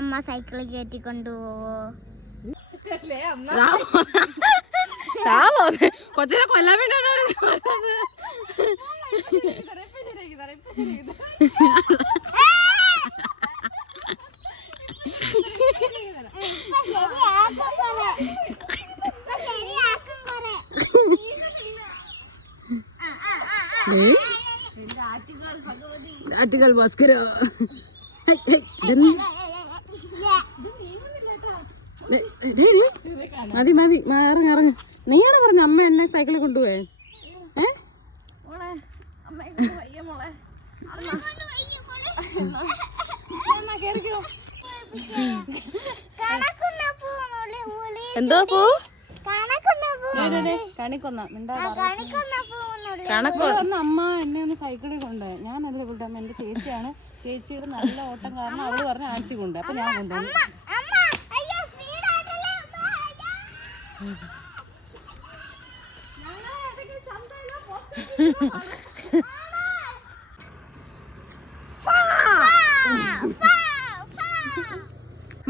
അമ്മ സൈക്കിളിൽ കയറ്റിക്കൊണ്ടുപോവോ? കൊച്ചിനെ കൊല്ലാൻ വേണ്ടിയാണ്. ആറ്റുകാൽ ഭാസ്കര മതി മതി ഇറങ്ങി. നീയാണ് പറഞ്ഞ അമ്മ എന്നെ സൈക്കിളിൽ കൊണ്ടുപോയേ? എന്തോ പോ കണിക്കൊന്ന കണക്കൊന്ന് അമ്മ എന്നെ ഒന്ന് സൈക്കിളിൽ കൊണ്ടുപോയി. ഞാനല്ലേ കൊണ്ടുവന്ന, എന്റെ ചേച്ചിയാണ്. ചേച്ചിയുടെ നല്ല ഓട്ടം കാരണം അവള് പറഞ്ഞ ആഴ്ച കൊണ്ടുപോയി. അപ്പൊ ഞാൻ കൊണ്ടുപോയി.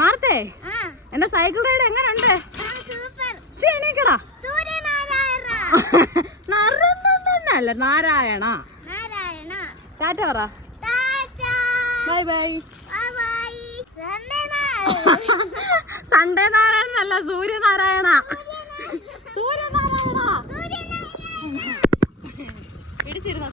മാർത്തേ, എന്റെ സൈക്കിൾ റൈഡ് എങ്ങനെയുണ്ട്? എണീക്കടാ. അല്ല നാരായണ. ടാറ്റ പറ. Bye bye. സൺഡേ നാരായണ അല്ല, സൂര്യനാരായണ. സൂര്യനാരായണ ഇടിച്ചിരുന്നു.